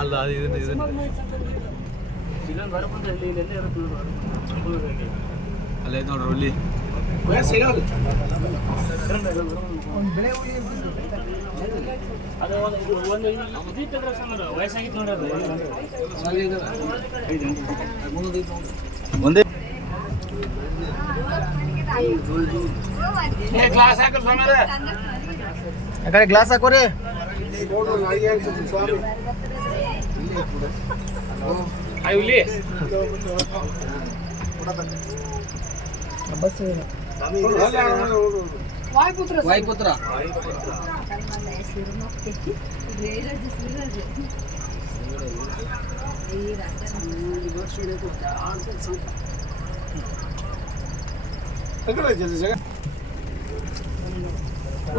ಅಲ್ಲ ಅದು ಇದನ್ನ ಅಲ್ಲೇ ನೋಡ್ರಿ ಹುಲಿ ಒಂದೇ ಗ್ಲಾಸ್ ಹಾಕೋರಿ ವಾಯುಪುತ್ರ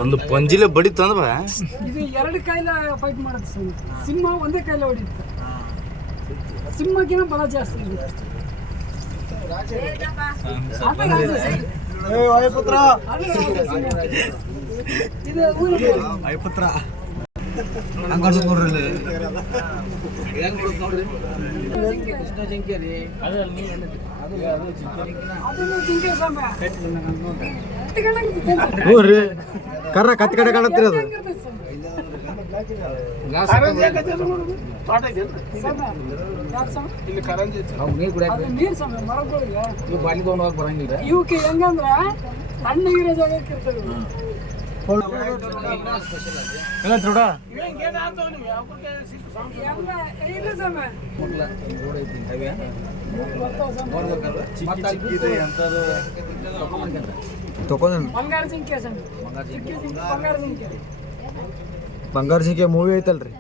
ಒಂದು ಪಂಜಿಲೆ ಬಡಿತು ಅಂದ್ರ ಇದು ಎರಡು ಕೈಲ ಫೈಟ್ ಮಾಡುತ್ತೆ. ಸಿಂಹ ಒಂದೇ ಕೈಲ ಹೊಡಿಯುತ್ತೆ. ಸಿಂಹಕ್ಕಿಂತ ಬಲ ಜಾಸ್ತಿ ಇದೆ. ವಾಯುಪುತ್ರ ಇದು ಊರಿಗೆ ವಾಯುಪುತ್ರ ಹಂಗ ಅನ್ಸುತ್ತೆ ನೋಡ್ರಿ ಹೆಂಗ್ ಬರುತ್ತೆ ನೋಡ್ರಿ ಕೃಷ್ಣ ಜಿಂಕೆ ರೀ ನೋಡ್ರಿ ಕರ್ರ ಕತ್ತಿ ಕಡೆ ಕಾಣತ್ತೀರಿ ಅದು ಇವಕ್ಕೆ ಹೆಂಗಂದ್ರ ತಣ್ಣಗಿರೋ ಜಾಗಕ್ಕೆ ಇರ್ತದೆ. ಬಂಗಾರ ಜಿಂಕೆ ಮೂವಿ ಐತಲ್ರಿ.